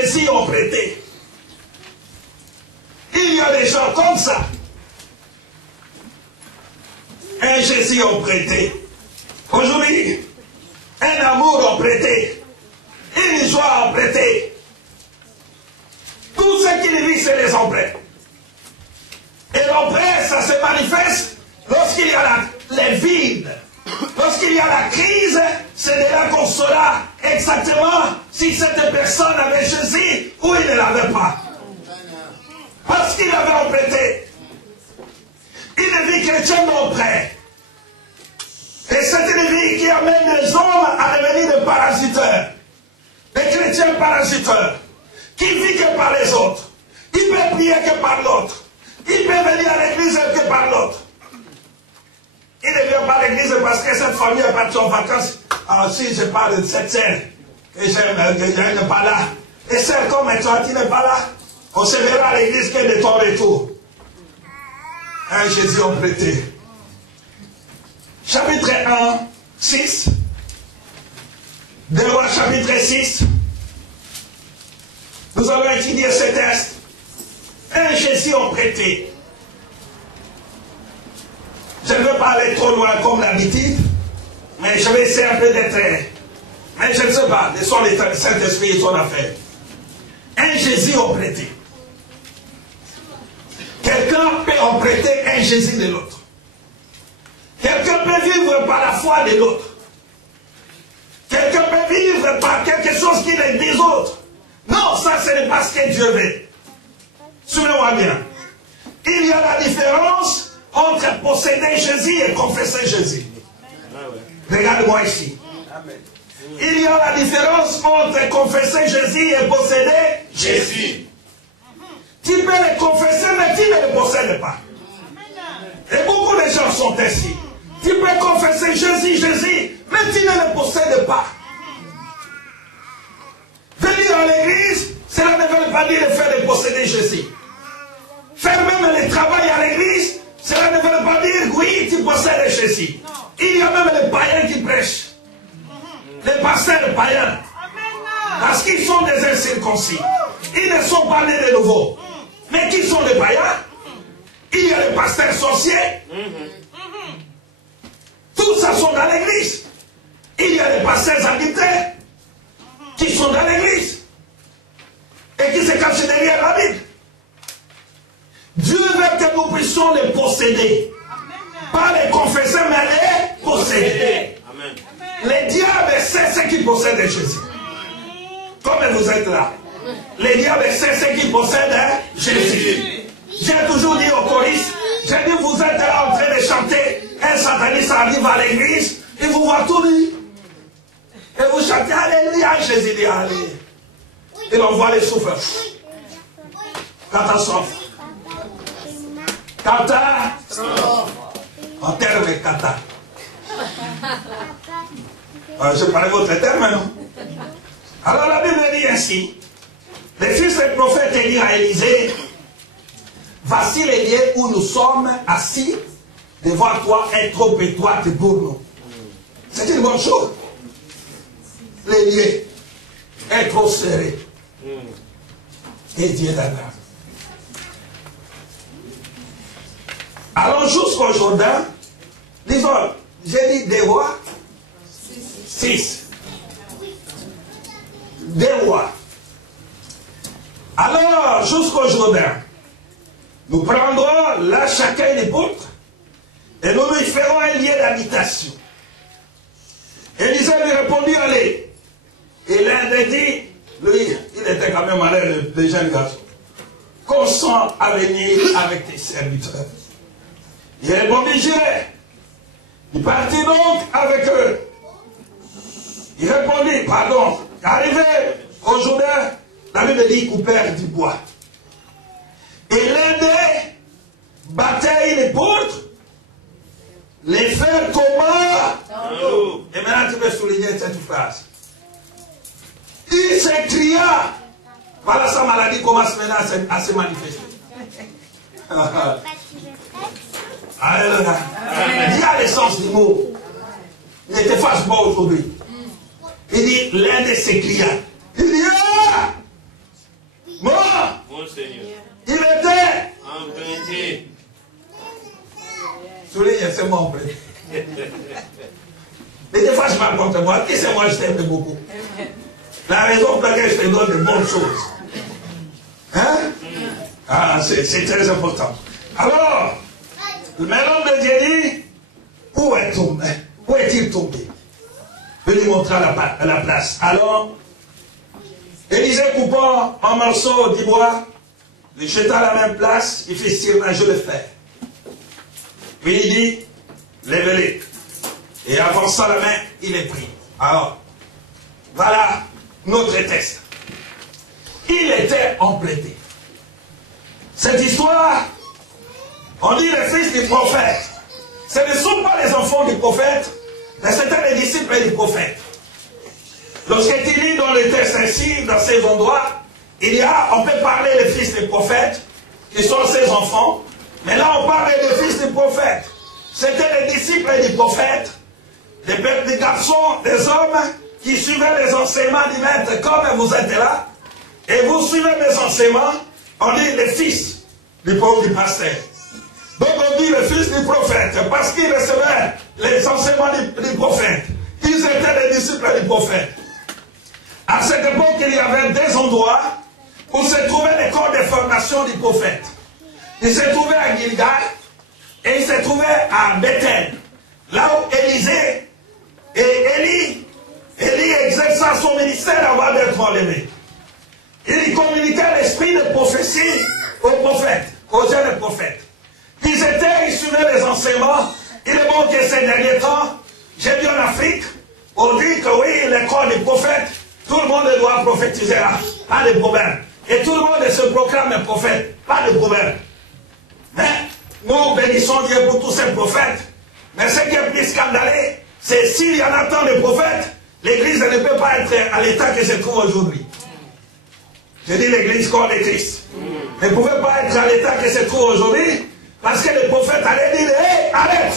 Jésus ont prêté. Il y a des gens comme ça. Un Jésus ont prêté. Aujourd'hui, un amour ont prêté. Une joie ont prêté. Tout ce qu'ils vivent, c'est les emprunts. Et l'emprunt, ça se manifeste lorsqu'il y a les vides. Lorsqu'il y a la crise, c'est de là qu'on saura exactement si cette personne avait Jésus ou il ne l'avait pas. Parce qu'il avait emprunté. Une vie chrétienne d'emprunt. Et c'est une vie qui amène les hommes à devenir des parasiteurs. Des chrétiens parasiteurs. Qui ne vit que par les autres. Il peut prier que par l'autre. Il peut venir à l'église que par l'autre. Il ne vient pas à l'église parce que cette famille est partie en vacances. Alors si je parle de cette sœur, que je n'est pas là. Et sœur comme toi, tu n'es pas là. On se verra à l'église que de ton retour. Un Jésus ont prêté. Chapitre 1, 6. 2 Rois chapitre 6. Nous allons étudier ce texte. Un Jésus ont prêté. Je ne veux pas aller trop loin comme d'habitude, mais je vais essayer un peu d'être. Mais je ne sais pas, laissons les Saint-Esprit son affaire. Un Jésus ont prêté. Quelqu'un peut emprunter un Jésus de l'autre. Quelqu'un peut vivre par la foi de l'autre. Quelqu'un peut vivre par quelque chose qui est des autres. Non, ça ce n'est pas ce que Dieu veut. Suivez-moi bien. Il y a la différence entre posséder Jésus et confesser Jésus. Regarde-moi ici. Il y a la différence entre confesser Jésus et posséder Jésus. Tu peux le confesser, mais tu ne le possèdes pas. Et beaucoup de gens sont ainsi. Tu peux confesser Jésus, mais tu ne le possèdes pas. Venir à l'église, cela ne veut pas dire le fait de posséder Jésus. Faire même le travail à l'église, cela ne veut pas dire oui, tu possèdes Jésus. Il y a même les païens qui prêchent. Les pasteurs païens. Parce qu'ils sont des incirconcis. Ils ne sont pas nés de nouveau. Mais qui sont les païens? Il y a les pasteurs sorciers. Tous ça sont dans l'église. Il y a les pasteurs adultères qui sont dans l'église et qui se cachent derrière la Bible. Dieu veut que nous puissions les posséder. Pas les confesser, mais les posséder. Amen. Les diables, c'est ceux qui possèdent Jésus. Comme vous êtes là. Les diables, c'est ceux qui possèdent Jésus. J'ai toujours dit aux choristes, j'ai dit, vous êtes là en train de chanter, un sataniste arrive à l'église, il vous voit tout nu. Et vous chantez, Alléluia, Jésus dit, Alléluia. Il envoie les souffles. Catastrophe. Catastrophe. En termes de kata. Je parlais votre terme, non? Alors la Bible dit ainsi, le fils du prophète dit à Élisée, voici les lieux où nous sommes assis devant toi, est trop étroite pour nous. C'est une bonne chose. Les lieux est trop serré. Et Dieu d'attendre. Allons jusqu'au Jourdain. Disons, j'ai dit des rois. 6. Des rois. Alors, jusqu'au Jourdain, nous prendrons là chacun une poutre et nous lui ferons un lieu d'habitation. Élisée lui répondit, allez. Et l'un dit, lui, il était quand même malade, le jeune garçon. Consent à venir avec tes serviteurs. Il répondit, j'irai. Il partit donc avec eux. Il répondit, pardon, arrivé au Jourdain, la Bible dit, ils coupèrent du bois. Et l'un d'eux battait une poutre, les faire comment? Et maintenant tu peux souligner cette phrase. Il s'écria, voilà sa maladie commence maintenant à se manifester. Alléluia. Il y a l'essence du mot. Il ne t'efface pas aujourd'hui. Il dit, l'un de s'écria. Il dit, ah! Mort. Mon Seigneur. Il était Emprunté. Souligne, c'est moi emprunté. Mais des fois, je m'accorde moi. Qui c'est moi, je t'aime beaucoup. La raison pour laquelle je te donne de bonnes choses. Hein? Ah, c'est très important. Alors, le l'homme de Dieu dit, où est-il tombé? Je lui montrer à la place. Alors, Élisée coupant en morceaux d'ivoire, le jeta à la même place, il fit surnager le fer. Puis il dit, lève-les. Et avançant la main, il est pris. Alors, voilà notre texte. Il était emprunté. Cette histoire, on dit les fils du prophète. Ce ne sont pas les enfants du prophète, mais c'était les disciples du prophète. Lorsqu'il lit dans le texte ainsi, dans ces endroits, on peut parler des fils du prophète, qui sont ses enfants, mais là on parle des fils du prophète. C'était les disciples du prophète, des garçons, des hommes, qui suivaient les enseignements du maître comme vous êtes là, et vous suivez mes enseignements, on dit les fils du pasteur. Donc on dit les fils du prophète, parce qu'ils recevaient les enseignements du prophète. Ils étaient les disciples du prophète. À cette époque, il y avait des endroits où se trouvaient les corps de formation du prophète. Il se trouvait à Gilgal et il se trouvait à Bethel. Là où Élisée et Élie exerça son ministère avant d'être enlevé. Il communiquait l'esprit de prophétie aux prophètes, aux jeunes prophètes. Ils suivaient les enseignements. Il est bon que ces derniers temps, j'ai vu en Afrique, on dit que oui, les corps des prophètes, tout le monde doit prophétiser là, pas de problème. Et tout le monde se proclame un prophète, pas de problème. Mais nous bénissons Dieu pour tous ces prophètes. Mais ce qui est plus scandaleux, c'est s'il y en a tant de prophètes, l'église ne peut pas être à l'état que se trouve aujourd'hui. Je dis l'église corps de Christ. Ne pouvait pas être à l'état que se trouve aujourd'hui, parce que les prophètes allaient dire, hé, arrête!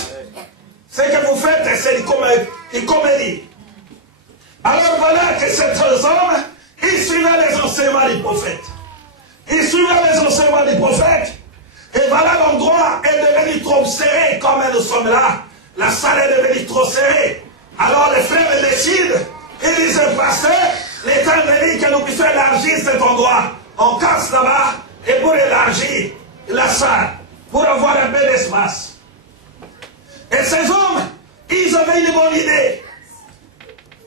Ce que vous faites, c'est une comédie. Alors voilà que ces hommes, ils suivaient les enseignements du prophète. Ils suivaient les enseignements du prophète. Et voilà, l'endroit est devenu trop serré, comme nous sommes là. La salle est devenue trop serrée. Alors les frères décident, ils disent, pasteur, l'État veut dire que nous puissions élargir cet endroit. On casse là-bas, et pour élargir la salle, pour avoir un peu d'espace. Et ces hommes, ils avaient une bonne idée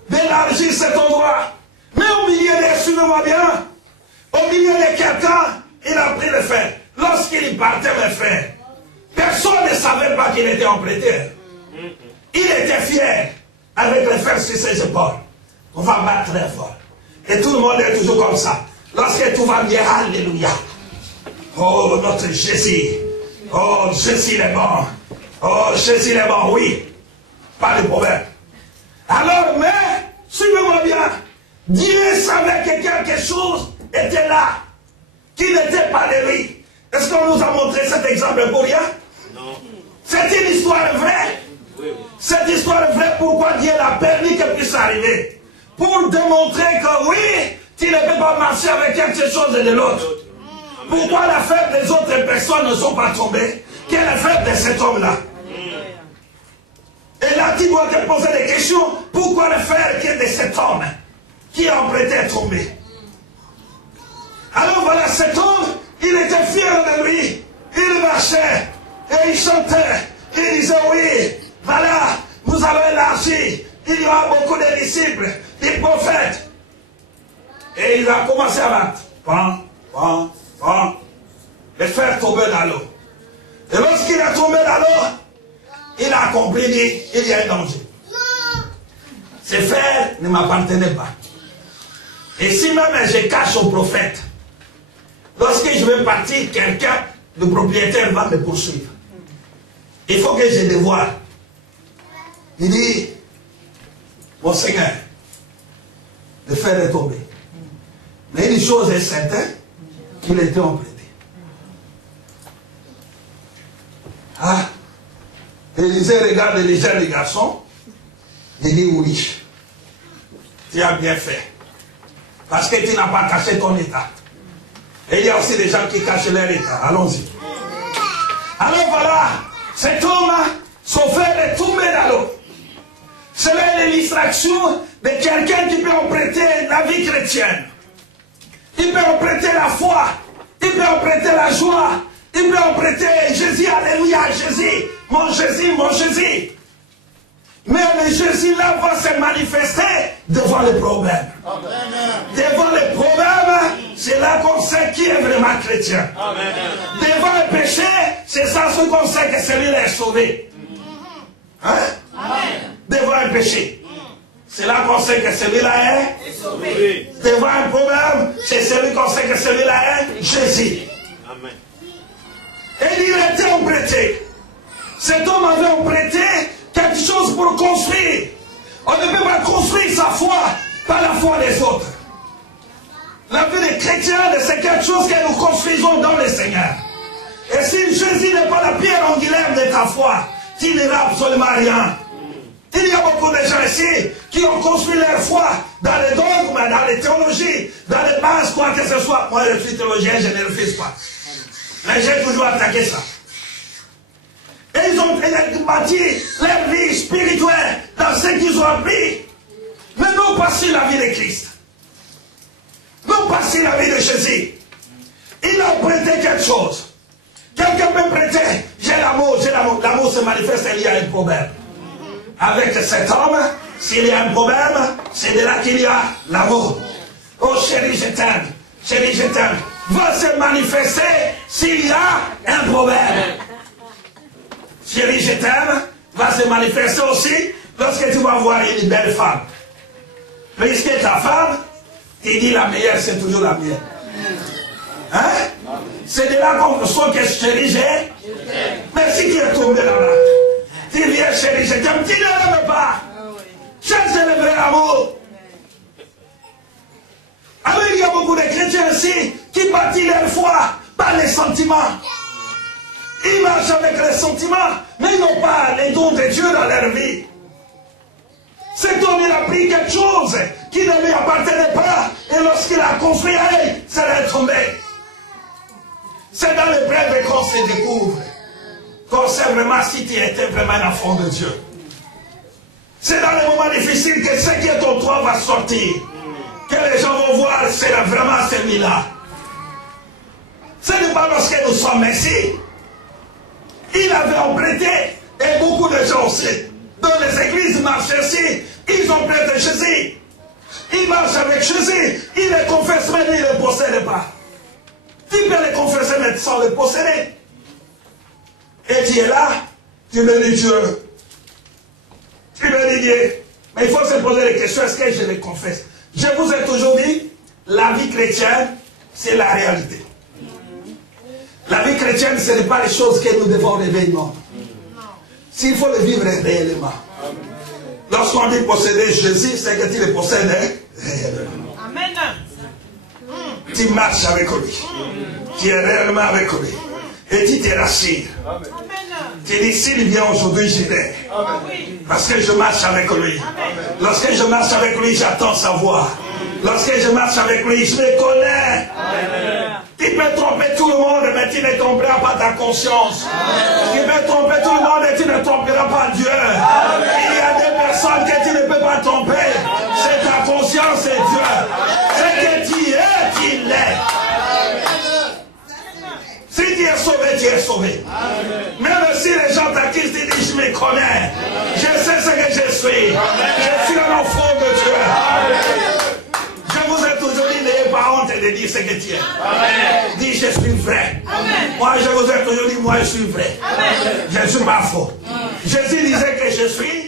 d'élargir cet endroit. Mais au milieu des, suivez-moi bien, au milieu de quelqu'un, il a pris le fer. Lorsqu'il partait, mes frères, personne ne savait pas qu'il était emprunté. Il était fier avec le fer sur ses épaules. On va battre très fort. Et tout le monde est toujours comme ça. Lorsque tout va bien, alléluia. Oh, notre Jésus. Oh, Jésus est bon. Oh, Jésus est bon, oui. Pas de problème. Alors, mais, suivez-moi bien. Dieu savait que quelque chose était là, qui n'était pas de lui. Est-ce qu'on nous a montré cet exemple pour rien? Non. C'est une histoire vraie. Oui. Cette histoire est vraie. Pourquoi Dieu l'a permis qu'elle puisse arriver? Pour démontrer que oui, tu ne peux pas marcher avec quelque chose de l'autre. Pourquoi la fête des autres personnes ne sont pas tombées? Quelle est la fête de cet homme-là? Et là, tu dois te poser des questions. Pourquoi le frère qui est de cet homme qui a emprunté est tombé? Alors voilà, cet homme, il était fier de lui. Il marchait et il chantait. Il disait, oui, voilà, nous allons élargir. Il y aura beaucoup de disciples, des prophètes. Et il a commencé à battre. Pan, pan, pan. Le fer tombait dans l'eau. Et lorsqu'il est tombé dans l'eau, il a compris qu'il y a un danger. Ce fer ne m'appartenait pas. Et si même je cache au prophète, lorsque je vais partir, quelqu'un, le propriétaire va me poursuivre. Il faut que je dévoile. Il dit, mon Seigneur, le fer est tombé. Mais une chose est certaine, qu'il était emprunté. Ah, Élisée regarde les jeunes garçons, il dit oui, tu as bien fait. Parce que tu n'as pas caché ton état. Et il y a aussi des gens qui cachent leur état. Allons-y. Alors voilà, cet homme, son frère est tombé dans l'eau. Cela est l'illustration de quelqu'un qui peut emprunter la vie chrétienne. Il peut emprunter la foi. Il peut emprunter la joie. Il peut emprunter Jésus, alléluia, Jésus. Mon Jésus, mon Jésus. Mais le Jésus là va se manifester devant les problèmes. Devant les problèmes, c'est là qu'on sait qui est vraiment chrétien. Amen. Devant le péché, c'est ça ce qu'on sait que celui-là est sauvé. Hein? Amen. Devant un péché, c'est là qu'on sait que celui-là est sauvé. Devant un problème, c'est celui qu'on sait que celui-là est Jésus. Amen. Et il était emprunté. Cet homme avait emprunté quelque chose pour construire. On ne peut pas construire sa foi par la foi des autres. La vie des chrétiens, c'est quelque chose que nous construisons dans le Seigneur. Et si Jésus n'est pas la pierre angulaire de ta foi, tu n'auras absolument rien. Il y a beaucoup de gens ici qui ont construit leur foi dans les dogmes, dans les théologies, dans les bases, quoi que ce soit. Moi, je suis théologien, je ne refuse pas. Mais j'ai toujours attaqué ça. Et ils ont bâti leur vie spirituelle dans ce qu'ils ont appris. Mais non pas sur la vie de Christ. Non pas sur la vie de Jésus. Il a prêté quelque chose. Quelqu'un peut prêter, j'ai l'amour, j'ai l'amour. L'amour se manifeste et il y a un problème. Avec cet homme, s'il y a un problème, c'est de là qu'il y a l'amour. Oh chérie, je t'aime. Chérie, je t'aime. Va se manifester s'il y a un problème. Chérie, je t'aime, va se manifester aussi lorsque tu vas voir une belle femme. Puisque ta femme, tu dis la meilleure, c'est toujours la mienne. Hein? C'est de là qu'on sent que chérie, j'ai. Mais si tu es tombé là-bas, tu viens chérie, je t'aime, tu ne l'aimes pas. Cherche le vrai amour. Alors il y a beaucoup de chrétiens ici qui bâtissent leur foi par les sentiments. Ils marchent avec les sentiments, mais ils n'ont pas les dons de Dieu dans leur vie. Cet homme, il a pris quelque chose qui ne lui appartenait pas, et lorsqu'il a construit, ça l'est tombé. C'est dans l'épreuve qu'on se découvre, qu'on sait vraiment si tu étais vraiment un enfant de Dieu. C'est dans les moments difficiles que ce qui est en toi va sortir, que les gens vont voir, c'est vraiment celui-là. Ce n'est pas lorsque nous sommes ici. Il avait emprunté, et beaucoup de gens aussi, dans les églises marchent ici, ils ont prêté Jésus. Ils marchent avec Jésus, ils les confessent, mais ils ne les possèdent pas. Tu peux les confesser, mais sans les posséder. Et tu es là, tu me dis Dieu. Tu me dis Dieu. Mais il faut se poser les questions, est-ce que je les confesse? Je vous ai toujours dit, la vie chrétienne, c'est la réalité. La vie chrétienne, ce n'est pas les choses que nous devons rêver, non. S'il faut le vivre réellement. Lorsqu'on dit posséder Jésus, c'est que tu le possèdes réellement. Amen. Tu marches avec lui. Tu es réellement avec lui. Et tu te rassures. Tu dis, s'il vient aujourd'hui, j'irai. Parce que je marche avec lui. Lorsque je marche avec lui, j'attends sa voix. Lorsque je marche avec lui, je le connais. Tu peux tromper tout le monde, mais tu ne tromperas pas ta conscience. Tu peux tromper tout le monde et tu ne tromperas pas Dieu. Il y a des personnes que tu ne peux pas tromper. C'est ta conscience et Dieu. C'est que tu es, tu l'es. Si tu es sauvé, tu es sauvé. Même si les gens t'accusent, tu dis, je me connais. Je sais ce que je suis. Je suis un enfant de Dieu. Je vous ai toujours dit, n'ayez pas honte de dire ce que tu es. Amen. Dis, je suis vrai. Amen. Moi, je vous ai toujours dit, moi, je suis vrai. Amen. Je ne suis pas faux. Jésus disait que je suis